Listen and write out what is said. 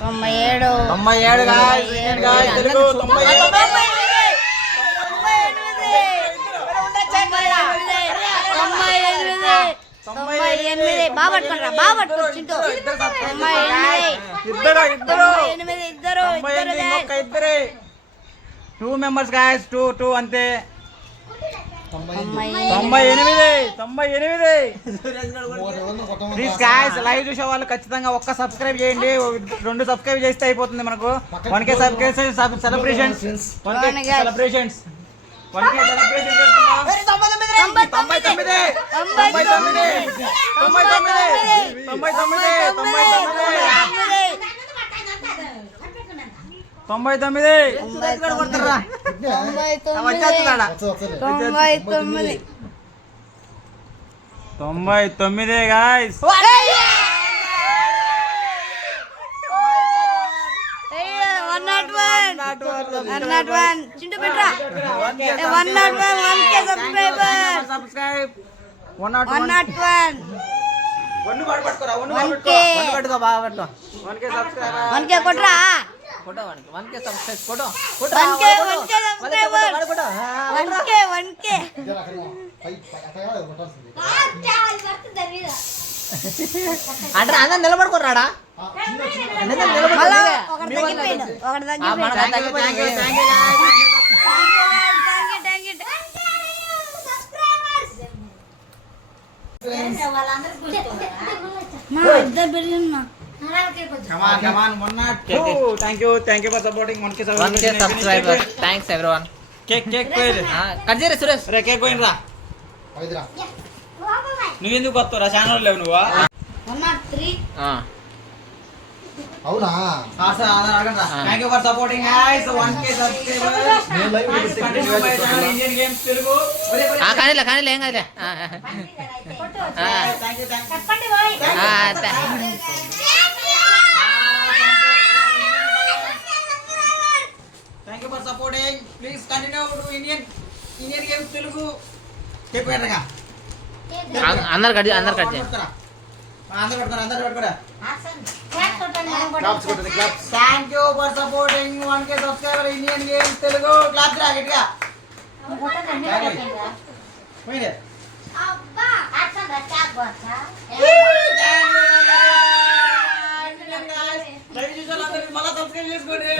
97 తెలుగు 98 బాగా పట్టుకుంటా ఇద్దరే 2 మెంబర్స్ గాయస్ 2 అంతే 98 ప్లీజ్ గాయస్ లైవ్ చూసే వాళ్ళు ఖచ్చితంగా ఒక్క సబ్స్క్రైబ్ చేయండి 2 సబ్స్క్రైబ్ చేస్తే అయిపోతుంది మనకు 1K సెలబ్రేషన్స్ 1K సెలబ్రేషన్స్ తొమ్మిది గాయస్ చింటూ పెట్టరా 101K సబ్స్క్రైబ్ 1K కొట్రా 1K సబ్స్క్రైబ్ 1K అంటే అందరు నిలబడుకోరాడా Thank you for supporting 1K subscriber. Thanks everyone. Cake cut చేయరా సురేష్. రే కేక్ కోయినరా నువ్వెందుకు వస్తావురా ఛానల్ లేవు నువ్వు అవునా thank you for supporting guys 1K subscribers Indian games Telugu కానీలే ఏం కాదులే thank you for supporting please continue to Indian games Telugu cake పెట్టరా అందరు కట్ చేయండి. అందరూ పట్టుకోరా thank you for supporting 1K subscriber Indian games Telugu claps రా గట్టిగా పోయిరే అబ్బా యాక్షన్ రా చాక్ బోతా లైవ్ చూసాలందరూ మళ్ళా సబ్స్క్రైబ్ చేసుకోండి